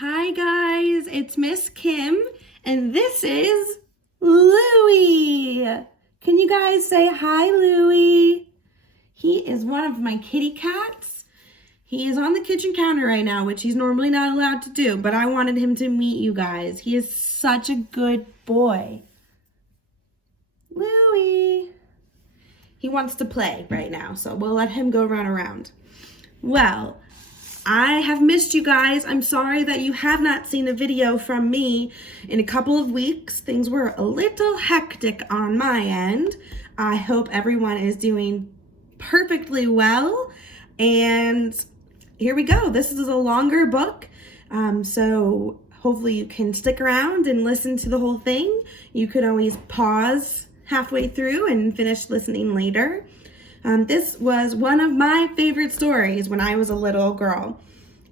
Hi guys, it's Miss Kim, and this is Louie. Can you guys say hi, Louie? He is one of my kitty cats. He is on the kitchen counter right now, which he's normally not allowed to do, but I wanted him to meet you guys. He is such a good boy. Louie. He wants to play right now, so we'll let him go run around. Well, I have missed you guys. I'm sorry that you have not seen a video from me in a couple of weeks. Things were a little hectic on my end. I hope everyone is doing perfectly well. And here we go. This is a longer book. So hopefully you can stick around and listen to the whole thing. You could always pause halfway through and finish listening later. This was one of my favorite stories when I was a little girl.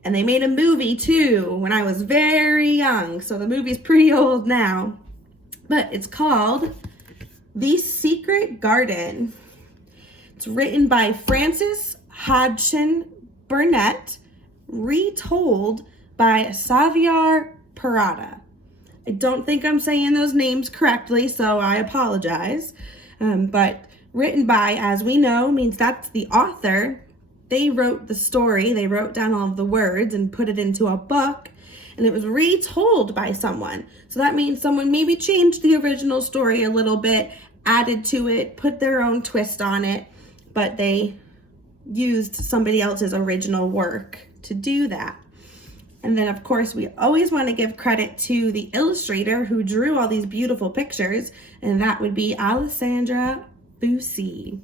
And they made a movie too when I was very young. So the movie's pretty old now. But it's called The Secret Garden. It's written by Frances Hodgkin Burnett, retold by Saviour Pirotta. I don't think I'm saying those names correctly, so I apologize. But written by, as we know, means that's the author. They wrote the story, they wrote down all of the words and put it into a book, and it was retold by someone. So that means someone maybe changed the original story a little bit, added to it, put their own twist on it, but they used somebody else's original work to do that. And then, of course, we always want to give credit to the illustrator who drew all these beautiful pictures, and that would be Alessandra Fusi.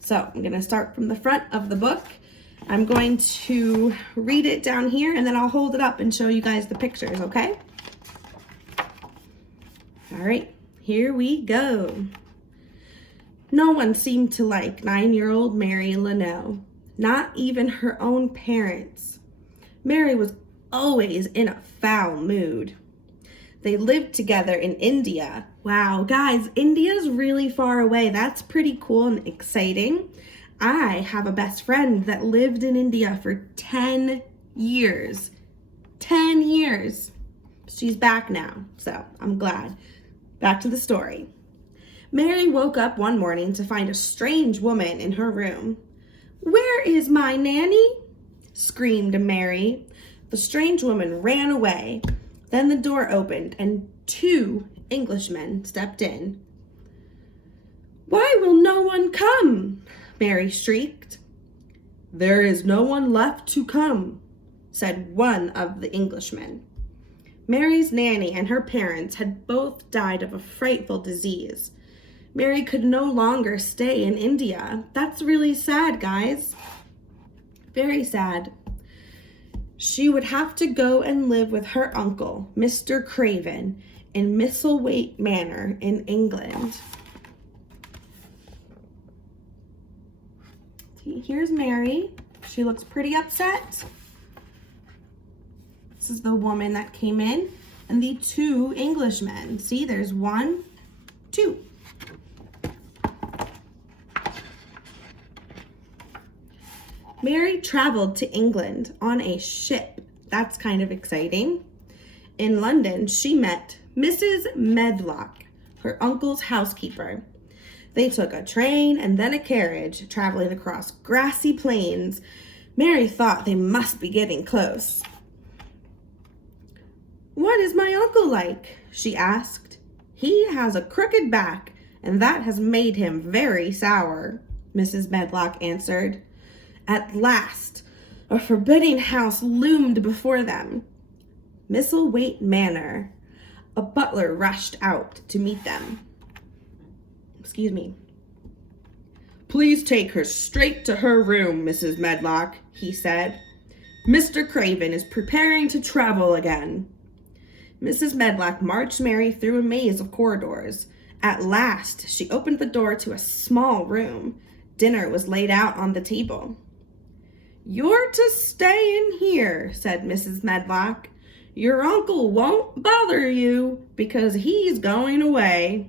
So I'm going to start from the front of the book. I'm going to read it down here, and then I'll hold it up and show you guys the pictures, okay? All right, here we go. No one seemed to like 9-year-old Mary Leno, not even her own parents. Mary was always in a foul mood. They lived together in India. Wow, guys, India's really far away. That's pretty cool and exciting. I have a best friend that lived in India for 10 years. 10 years. She's back now, so I'm glad. Back to the story. Mary woke up one morning to find a strange woman in her room. "Where is my nanny?" screamed Mary. The strange woman ran away. Then the door opened and 2 Englishmen stepped in. "Why will no one come?" Mary shrieked. "There is no one left to come," said one of the Englishmen. Mary's nanny and her parents had both died of a frightful disease. Mary could no longer stay in India. That's really sad, guys. Very sad. She would have to go and live with her uncle, Mr. Craven, in Misselthwaite Manor in England. See, here's Mary. She looks pretty upset. This is the woman that came in, and the 2 Englishmen. See, there's 1, 2. Mary traveled to England on a ship. That's kind of exciting. In London, she met Mrs. Medlock, her uncle's housekeeper. They took a train and then a carriage, traveling across grassy plains. Mary thought they must be getting close. "What is my uncle like?" she asked. "He has a crooked back, and that has made him very sour," Mrs. Medlock answered. At last, a forbidding house loomed before them. Misselthwaite Manor. A butler rushed out to meet them. "Excuse me." "Please take her straight to her room, Mrs. Medlock," he said. "Mr. Craven is preparing to travel again." Mrs. Medlock marched Mary through a maze of corridors. At last, she opened the door to a small room. Dinner was laid out on the table. "You're to stay in here," said Mrs. Medlock. "Your uncle won't bother you because he's going away."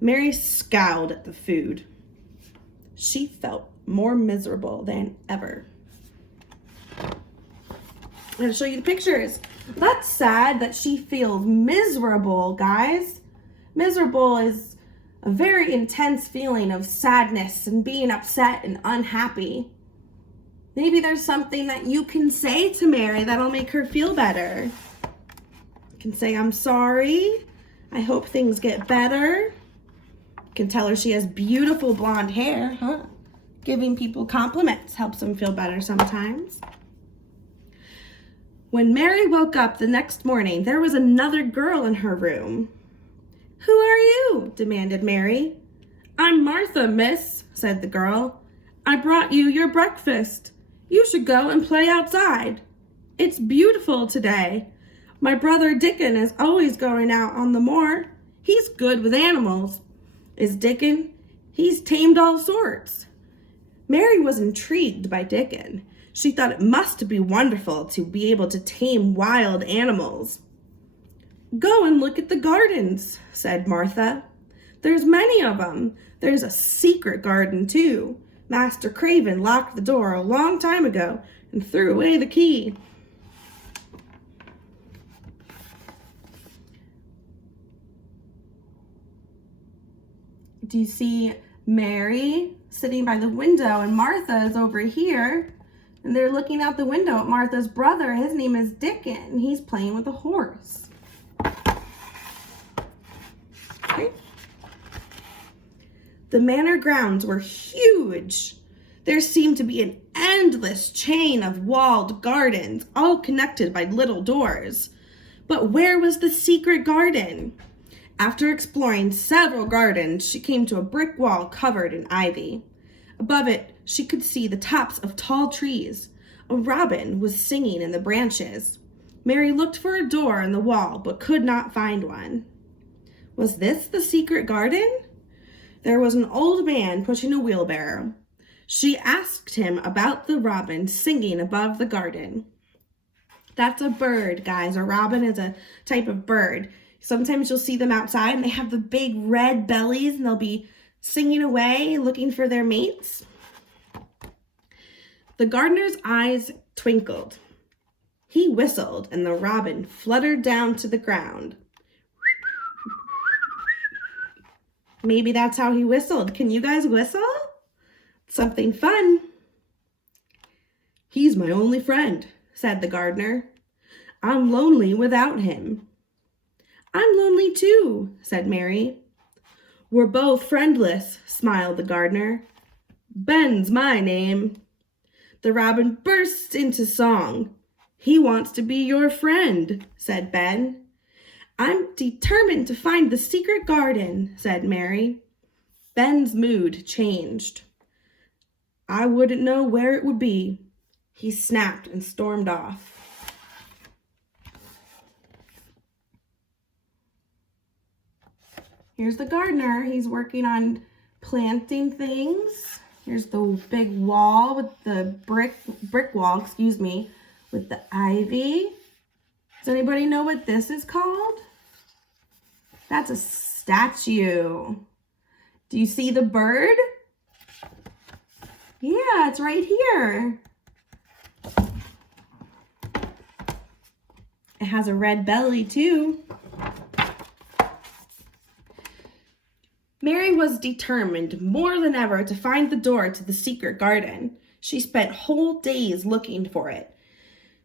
Mary scowled at the food. She felt more miserable than ever. I'm going to show you the pictures. That's sad that she feels miserable, guys. Miserable is a very intense feeling of sadness and being upset and unhappy. Maybe there's something that you can say to Mary that'll make her feel better. You can say, I'm sorry. I hope things get better. You can tell her she has beautiful blonde hair, huh? Giving people compliments helps them feel better sometimes. When Mary woke up the next morning, there was another girl in her room. Who are you? Demanded Mary. I'm Martha, miss, said the girl. I brought you your breakfast. You should go and play outside. It's beautiful today. My brother Dickon is always going out on the moor. He's good with animals. Is Dickon? He's tamed all sorts. Mary was intrigued by Dickon. She thought it must be wonderful to be able to tame wild animals. Go and look at the gardens, said Martha. There's many of them. There's a secret garden, too. Master Craven locked the door a long time ago and threw away the key. Do you see Mary sitting by the window and Martha is over here? And they're looking out the window at Martha's brother. His name is Dickon. He's playing with a horse. Okay. The manor grounds were huge. There seemed to be an endless chain of walled gardens, all connected by little doors. But where was the secret garden? After exploring several gardens, she came to a brick wall covered in ivy. Above it, she could see the tops of tall trees. A robin was singing in the branches. Mary looked for a door in the wall, but could not find one. Was this the secret garden? There was an old man pushing a wheelbarrow. She asked him about the robin singing above the garden. That's a bird, guys. A robin is a type of bird. Sometimes you'll see them outside and they have the big red bellies and they'll be singing away, looking for their mates. The gardener's eyes twinkled. He whistled and the robin fluttered down to the ground. Maybe that's how he whistled. Can you guys whistle? Something fun. He's my only friend, said the gardener. I'm lonely without him. I'm lonely too, said Mary. We're both friendless, smiled the gardener. Ben's my name. The robin burst into song. He wants to be your friend, said Ben. I'm determined to find the secret garden, said Mary. Ben's mood changed. I wouldn't know where it would be. He snapped and stormed off. Here's the gardener. He's working on planting things. Here's the big wall with the brick wall, with the ivy. Does anybody know what this is called? That's a statue. Do you see the bird? Yeah, it's right here. It has a red belly too. Mary was determined more than ever to find the door to the secret garden. She spent whole days looking for it.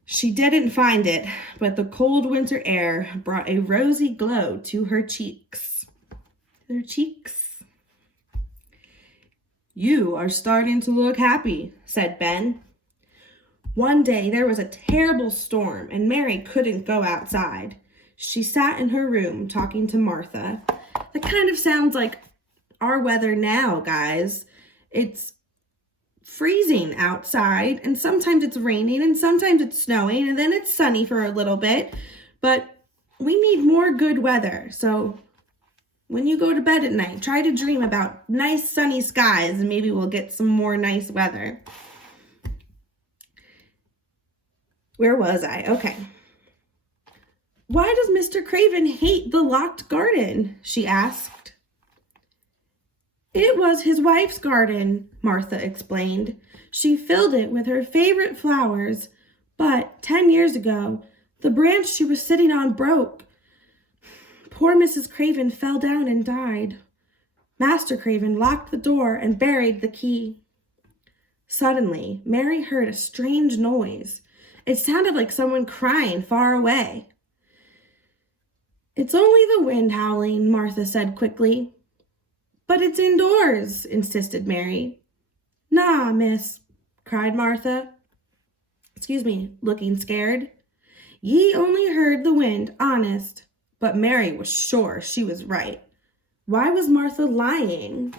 She didn't find it, but the cold winter air brought a rosy glow to her cheeks. You are starting to look happy, said Ben. One day there was a terrible storm and Mary couldn't go outside. She sat in her room talking to Martha. That kind of sounds like our weather now, guys. It's freezing outside and sometimes it's raining and sometimes it's snowing and then it's sunny for a little bit, but we need more good weather. So when you go to bed at night, try to dream about nice sunny skies and maybe we'll get some more nice weather. Where was I? Okay. Why does Mr. Craven hate the locked garden? She asked. It was his wife's garden, Martha explained. She filled it with her favorite flowers, but 10 years ago, The branch she was sitting on broke. Poor Mrs. Craven fell down and died. Master Craven locked the door and buried the key. Suddenly, Mary heard a strange noise. It sounded like someone crying far away. "It's only the wind howling," Martha said quickly. "But it's indoors," insisted Mary. "Nah, miss," cried Martha. Looking scared. "Ye only heard the wind, honest." But Mary was sure she was right. Why was Martha lying?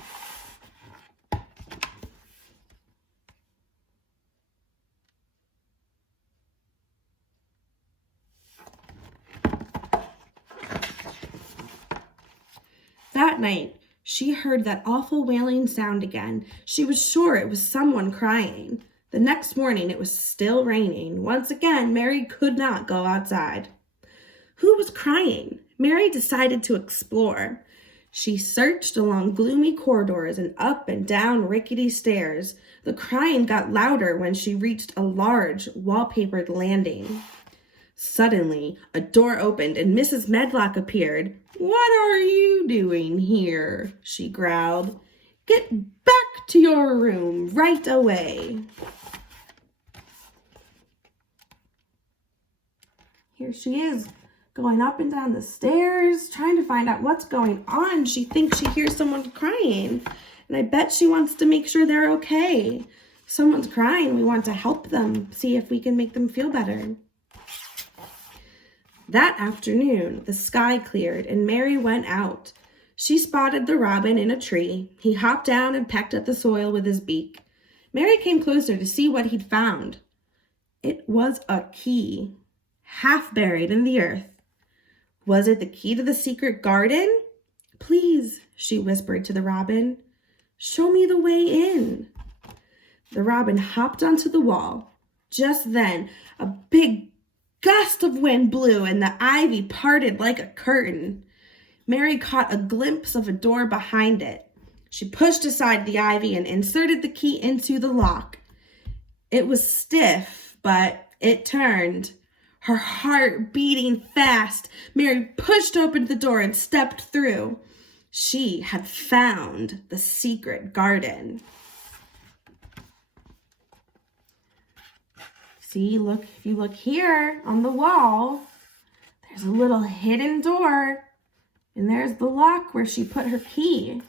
That night, she heard that awful wailing sound again. She was sure it was someone crying. The next morning, it was still raining. Once again, Mary could not go outside. Who was crying? Mary decided to explore. She searched along gloomy corridors and up and down rickety stairs. The crying got louder when she reached a large, wallpapered landing. Suddenly, a door opened and Mrs. Medlock appeared. "What are you doing here?" she growled. "Get back to your room right away." Here she is, going up and down the stairs, trying to find out what's going on. She thinks she hears someone crying, and I bet she wants to make sure they're okay. If someone's crying, we want to help them, see if we can make them feel better. That afternoon, the sky cleared and Mary went out. She spotted the robin in a tree. He hopped down and pecked at the soil with his beak. Mary came closer to see what he'd found. It was a key, half buried in the earth. Was it the key to the secret garden? "Please," she whispered to the robin, "show me the way in." The robin hopped onto the wall. Just then, a big gust of wind blew and the ivy parted like a curtain. Mary caught a glimpse of a door behind it. She pushed aside the ivy and inserted the key into the lock. It was stiff, but it turned. Her heart beating fast, Mary pushed open the door and stepped through. She had found the secret garden. See, look, if you look here on the wall, there's a little hidden door, and there's the lock where she put her key.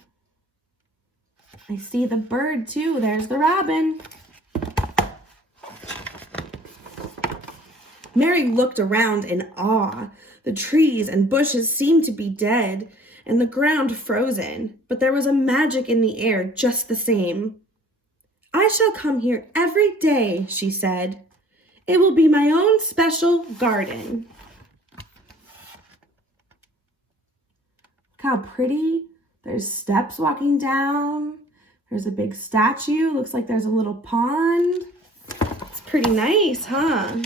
I see the bird too. There's the robin. Mary looked around in awe. The trees and bushes seemed to be dead, and the ground frozen, but there was a magic in the air just the same. "I shall come here every day," she said. "It will be my own special garden." Look how pretty. There's steps walking down. There's a big statue. Looks like there's a little pond. It's pretty nice, huh?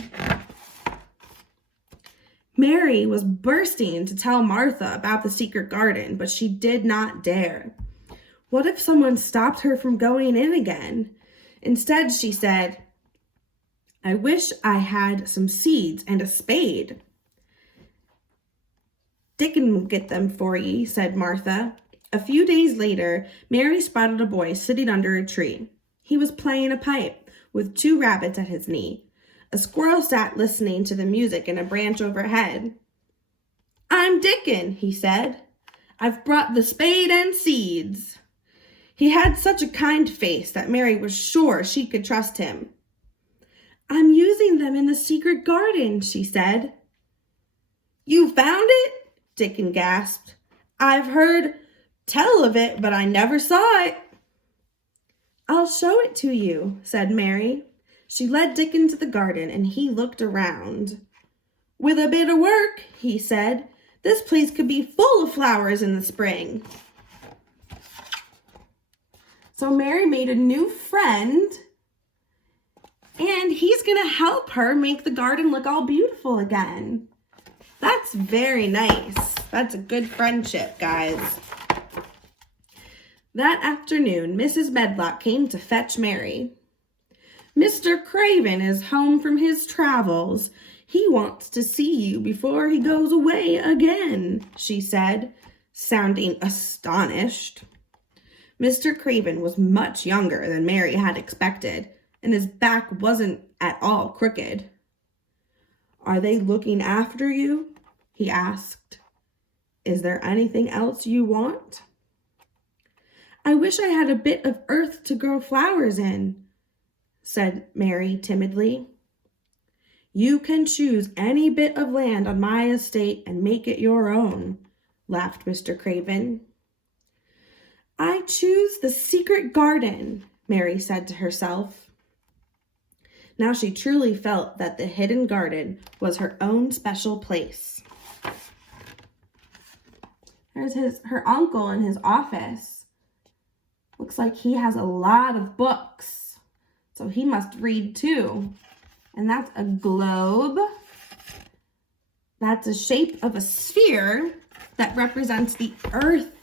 Mary was bursting to tell Martha about the secret garden, but she did not dare. What if someone stopped her from going in again? Instead, she said, "I wish I had some seeds and a spade." "Dickon will get them for ye," said Martha. A few days later, Mary spotted a boy sitting under a tree. He was playing a pipe with 2 rabbits at his knee. A squirrel sat listening to the music in a branch overhead. "I'm Dickon," he said. "I've brought the spade and seeds." He had such a kind face that Mary was sure she could trust him. "I'm using them in the secret garden," she said. "You found it?" Dickon gasped. "I've heard tell of it, but I never saw it." "I'll show it to you," said Mary. She led Dickon to the garden, and he looked around. "With a bit of work," he said, "this place could be full of flowers in the spring." So Mary made a new friend, and he's going to help her make the garden look all beautiful again. That's very nice. That's a good friendship, guys. That afternoon, Mrs. Medlock came to fetch Mary. "Mr. Craven is home from his travels. He wants to see you before he goes away again, she said, sounding astonished. Mr. Craven was much younger than Mary had expected, and his back wasn't at all crooked. Are they looking after you? He asked. Is there anything else you want? I wish I had a bit of earth to grow flowers in, said Mary timidly. You can choose any bit of land on my estate and make it your own, laughed Mr. Craven. I choose the secret garden, Mary said to herself. Now she truly felt that the hidden garden was her own special place. There's her uncle in his office. Looks like he has a lot of books, so he must read too. And that's a globe. That's a shape of a sphere that represents the earth.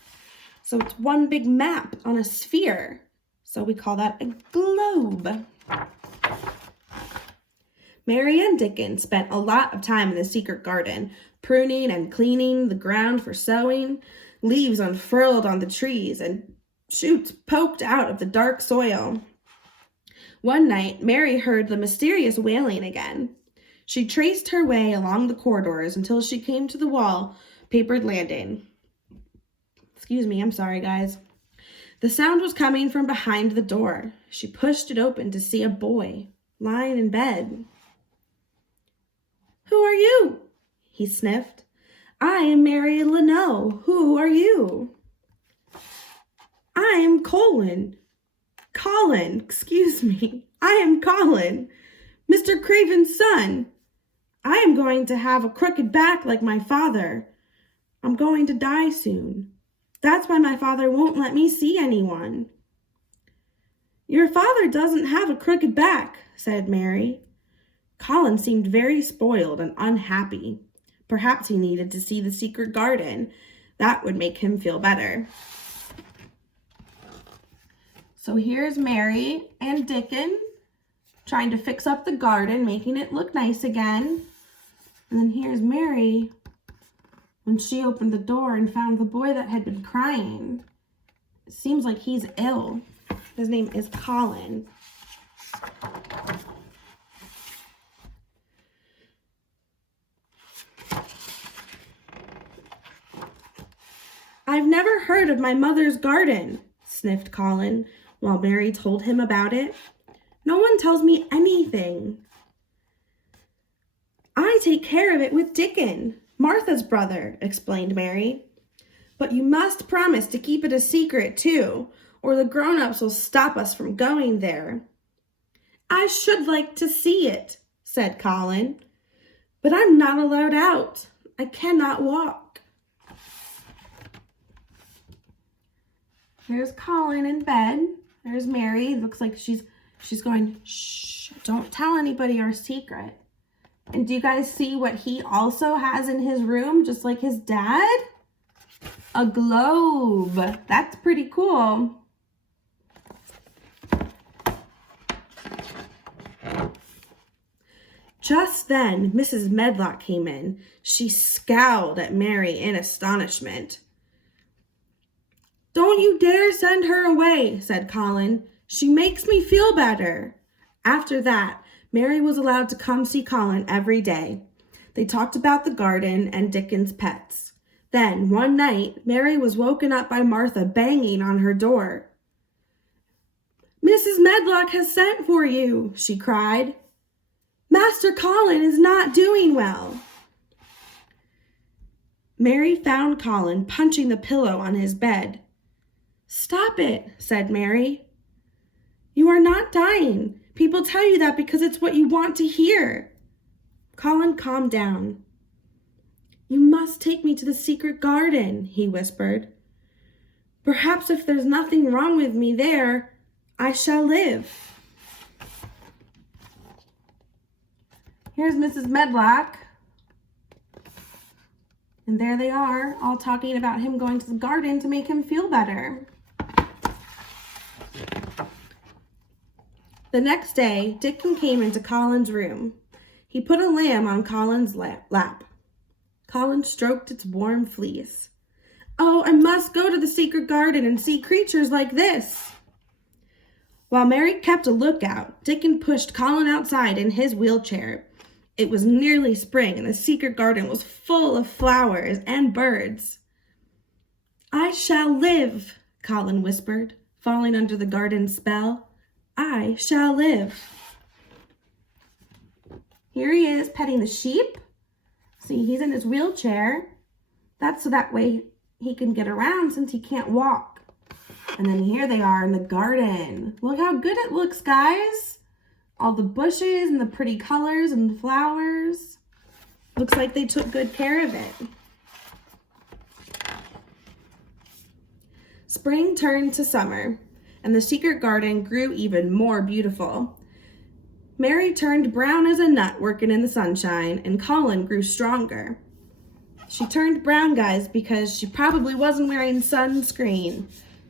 So it's one big map on a sphere. So we call that a globe. Mary and Dickon spent a lot of time in the secret garden, pruning and cleaning the ground for sowing. Leaves unfurled on the trees and shoots poked out of the dark soil. One night, Mary heard the mysterious wailing again. She traced her way along the corridors until she came to the wall-papered landing. Excuse me, I'm sorry, guys. The sound was coming from behind the door. She pushed it open to see a boy lying in bed. Who are you? He sniffed. I am Mary Leno. Who are you? I am Colin, excuse me. I am Colin, Mr. Craven's son. I am going to have a crooked back like my father. I'm going to die soon. That's why my father won't let me see anyone. Your father doesn't have a crooked back, said Mary. Colin seemed very spoiled and unhappy. Perhaps he needed to see the secret garden. That would make him feel better. So here's Mary and Dickon trying to fix up the garden, making it look nice again. And then here's Mary when she opened the door and found the boy that had been crying. It seems like he's ill. His name is Colin. I've never heard of my mother's garden, sniffed Colin, while Mary told him about it. No one tells me anything. I take care of it with Dickon, Martha's brother, explained Mary. But you must promise to keep it a secret, too, or the grown-ups will stop us from going there. I should like to see it, said Colin, but I'm not allowed out. I cannot walk. Here's Colin in bed. There's Mary. Looks like she's going, shh, don't tell anybody our secret. And do you guys see what he also has in his room, just like his dad? A globe. That's pretty cool. Just then, Mrs. Medlock came in. She scowled at Mary in astonishment. Don't you dare send her away, said Colin. She makes me feel better. After that, Mary was allowed to come see Colin every day. They talked about the garden and Dickon's pets. Then, one night, Mary was woken up by Martha banging on her door. Mrs. Medlock has sent for you, she cried. Master Colin is not doing well. Mary found Colin punching the pillow on his bed. Stop it, said Mary. You are not dying. People tell you that because it's what you want to hear. Colin calmed down. You must take me to the secret garden, he whispered. Perhaps if there's nothing wrong with me there, I shall live. Here's Mrs. Medlock. And there they are, all talking about him going to the garden to make him feel better. The next day, Dickon came into Colin's room. He put a lamb on Colin's lap. Colin stroked its warm fleece. "Oh, I must go to the secret garden and see creatures like this." While Mary kept a lookout, Dickon pushed Colin outside in his wheelchair. It was nearly spring, and the secret garden was full of flowers and birds. "I shall live," Colin whispered, falling under the garden's spell. "I shall live." Here he is petting the sheep. See, he's in his wheelchair. That's so that way he can get around since he can't walk. And then here they are in the garden. Look how good it looks, guys. All the bushes and the pretty colors and the flowers. Looks like they took good care of it. Spring turned to summer, and the secret garden grew even more beautiful. Mary turned brown as a nut working in the sunshine, and Colin grew stronger. She turned brown, guys, because she probably wasn't wearing sunscreen.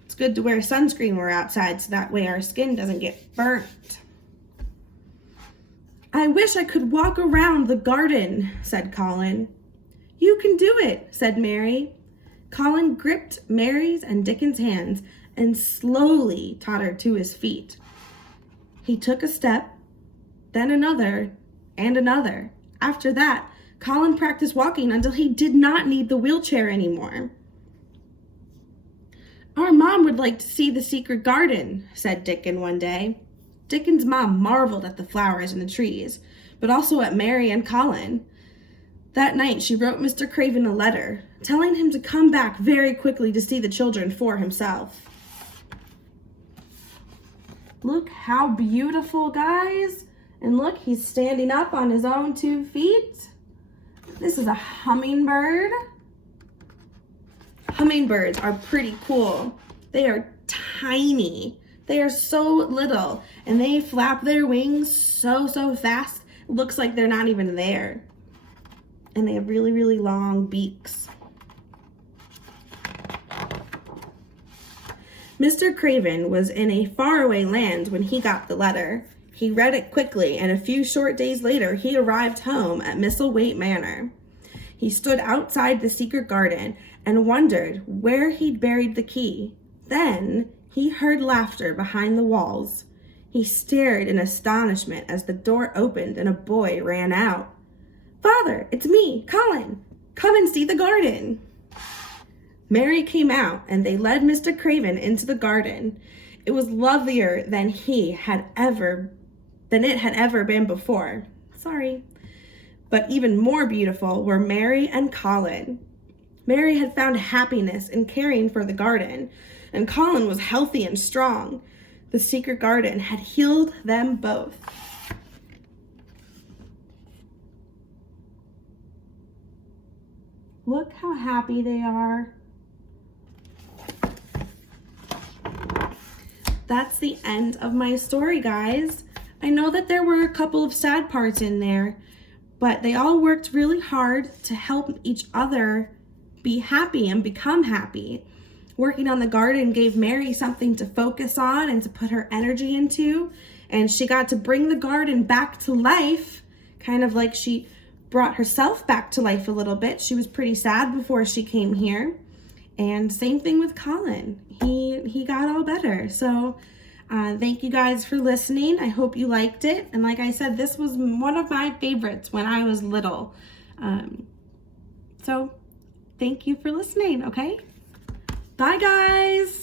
It's good to wear sunscreen when we're outside so that way our skin doesn't get burnt. "I wish I could walk around the garden," said Colin. "You can do it," said Mary. Colin gripped Mary's and Dickon's hands and slowly tottered to his feet. He took a step, then another, and another. After that, Colin practiced walking until he did not need the wheelchair anymore. "Our mom would like to see the secret garden," said Dickon one day. Dickon's mom marveled at the flowers and the trees, but also at Mary and Colin. That night, she wrote Mr. Craven a letter, telling him to come back very quickly to see the children for himself. Look how beautiful, guys. And look, he's standing up on his own 2 feet. This is a hummingbird. Hummingbirds are pretty cool. They are tiny. They are so little, and they flap their wings so fast. It looks like they're not even there. And they have really, really long beaks. Mr. Craven was in a faraway land when he got the letter. He read it quickly, and a few short days later, he arrived home at Misselwaite Manor. He stood outside the secret garden and wondered where he'd buried the key. Then he heard laughter behind the walls. He stared in astonishment as the door opened and a boy ran out. "Father, it's me, Colin. Come and see the garden." Mary came out, and they led Mr. Craven into the garden. It was lovelier than it had ever been before. But even more beautiful were Mary and Colin. Mary had found happiness in caring for the garden, and Colin was healthy and strong. The secret garden had healed them both. Look how happy they are. That's the end of my story, guys. I know that there were a couple of sad parts in there, but they all worked really hard to help each other be happy and become happy. Working on the garden gave Mary something to focus on and to put her energy into, and she got to bring the garden back to life, kind of like she brought herself back to life a little bit. She was pretty sad before she came here. And same thing with Colin. He got all better. So thank you guys for listening. I hope you liked it. And like I said, this was one of my favorites when I was little. So thank you for listening, okay? Bye, guys.